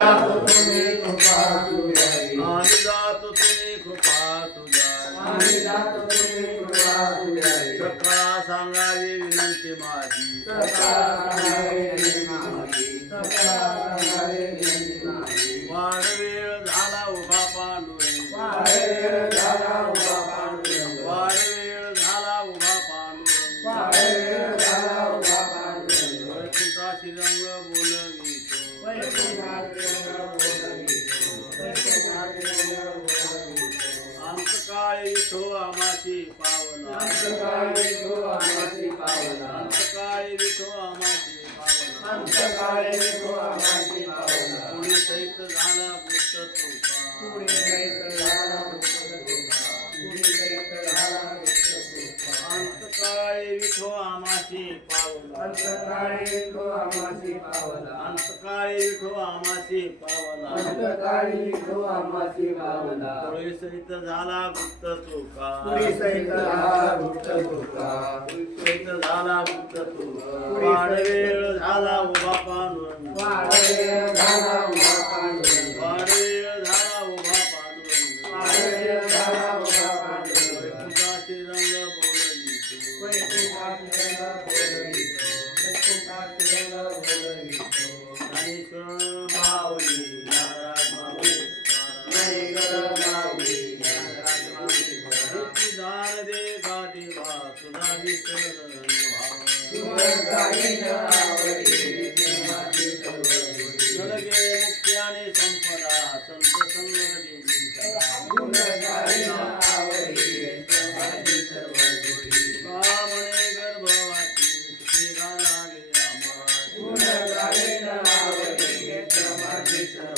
जातो तुम्ही कृपा तुझ्यारी आणि जातो तुम्ही कृपा तुझ्यारी आणि जातो तुम्ही कृपा तुझ्यारी सकाळ सांगावी विनंती माझी सकाळ सांगावे विनंती माझी सकाळ सांगावे विनंती माझी वाढ वेळ झाला उभा पांडुरंग वाढ वेळ झाला उभा पांडुरंग वाढ वेळ झाला उभा पांडुरंग वाढ वेळ झाला उभा पांडुरंग वैकुंठाशी रंग बोलवितो वैकुंठाची रंग बोलवितो वैकुंठाची रंग बोलवितो अंतकाळी विठो आमाची पावला अंतकाळी तो आमाची पावला अंतकाळी विठो आमाची पावला अंतकाळी तो आमाची पावला पुढे सहित झाला गुप्त तुका पुढे सहित झाला गुप्त तुका पुढे सहित झाला गुप्त तुका अंतकाळी विठो आमाची पावला अंतकाळी तो आमाची पावला अंतकाळी विठो आमाची पावला अंतकाळी तो आमाची पावला पुढे सहित झाला गुप्त तुका पुढे सहित झाला गुप्त तुका सहित झाला गुप्त तुका वाडवेळ झाला उभा पांडुरंग वाडवेळ झाला उभा पांडुरंग वाडवेळ झाला उभा पांडुरंग वाडवेळ झाला उभा पांडुरंग वैकुंठाशी रंग बोलवितो वैकुंठाची रंग बोलवितो वैकुंठाची रंग बोलवितो ज्ञानेश्वर माऊली नाराज माऊली ज्ञानेश्वर माऊली नाराज माऊली दान दे गादेवा तुझा विसर तुझी नावडी प्रेमाची चळवळी नरगे मुक्त्याने संपदा संत संग देवी गुण गाई नावडी प्रेमाची चळवळी कामने गर्भवाती सुखी घालावे आम्हा गुण गाई नावडी प्रेमाची चळवळी